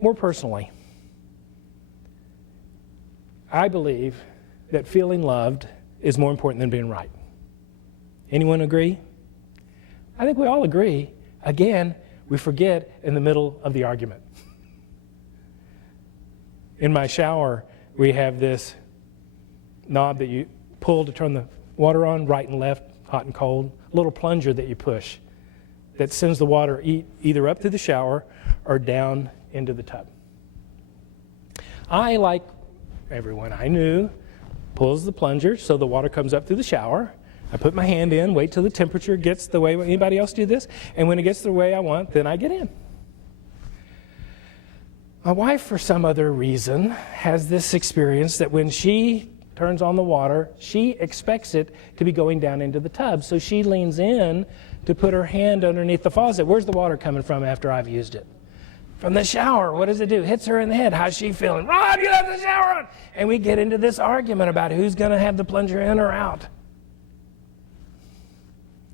more personally, I believe that feeling loved is more important than being right. Anyone agree? I think we all agree. Again, we forget in the middle of the argument. In my shower, we have this knob that you pull to turn the water on, right and left, hot and cold, a little plunger that you push that sends the water either up to the shower or down into the tub. I, like everyone I knew, pulls the plunger so the water comes up through the shower. I put my hand in, wait till the temperature gets the way, anybody else do this? And when it gets the way I want, then I get in. My wife, for some other reason, has this experience that when she turns on the water, she expects it to be going down into the tub. So she leans in to put her hand underneath the faucet. Where's the water coming from after I've used it? From the shower. What does it do? Hits her in the head. How's she feeling? Rod, you left the shower on! And we get into this argument about who's going to have the plunger in or out.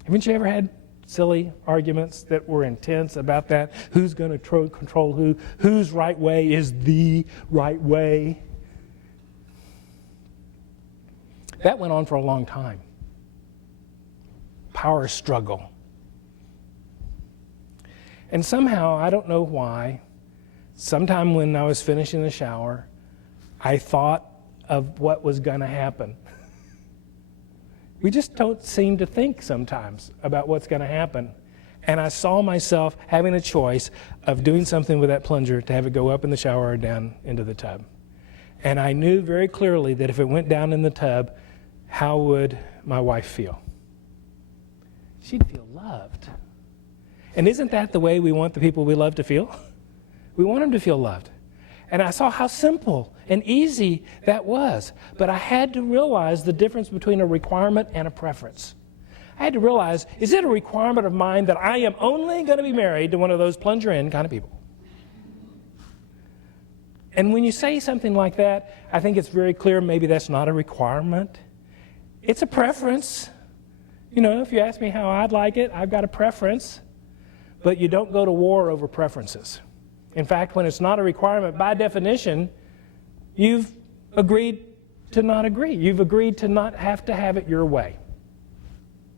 Haven't you ever had silly arguments that were intense about that? Who's going to control who? Whose right way is the right way? That went on for a long time. Power struggle. And somehow, I don't know why, sometime when I was finishing the shower, I thought of what was going to happen. We just don't seem to think sometimes about what's going to happen. And I saw myself having a choice of doing something with that plunger to have it go up in the shower or down into the tub. And I knew very clearly that if it went down in the tub, how would my wife feel? She'd feel loved. And isn't that the way we want the people we love to feel? We want them to feel loved. And I saw how simple and easy that was. But I had to realize the difference between a requirement and a preference. I had to realize, is it a requirement of mine that I am only going to be married to one of those plunger-in kind of people? And when you say something like that, I think it's very clear maybe that's not a requirement. It's a preference. You know, if you ask me how I'd like it, I've got a preference. But you don't go to war over preferences. In fact, when it's not a requirement, by definition, you've agreed to not agree. You've agreed to not have to have it your way.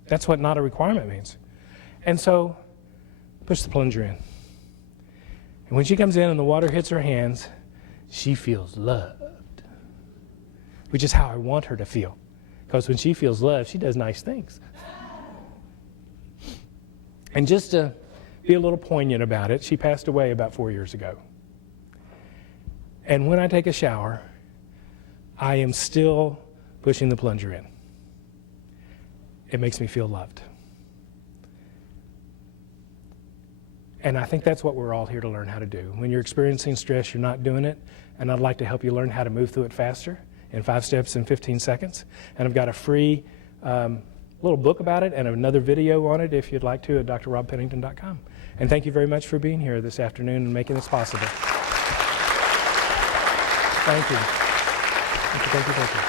That's what not a requirement means. And so, push the plunger in. And when she comes in and the water hits her hands, she feels loved, which is how I want her to feel. Because when she feels loved, she does nice things. And just to be a little poignant about it, she passed away about 4 years ago. And when I take a shower, I am still pushing the plunger in. It makes me feel loved. And I think that's what we're all here to learn how to do. When you're experiencing stress, you're not doing it, and I'd like to help you learn how to move through it faster in 5 steps in 15 seconds. And I've got a free little book about it and another video on it if you'd like to at drrobpennington.com. And thank you very much for being here this afternoon and making this possible. Thank you. Thank you, thank you, thank you.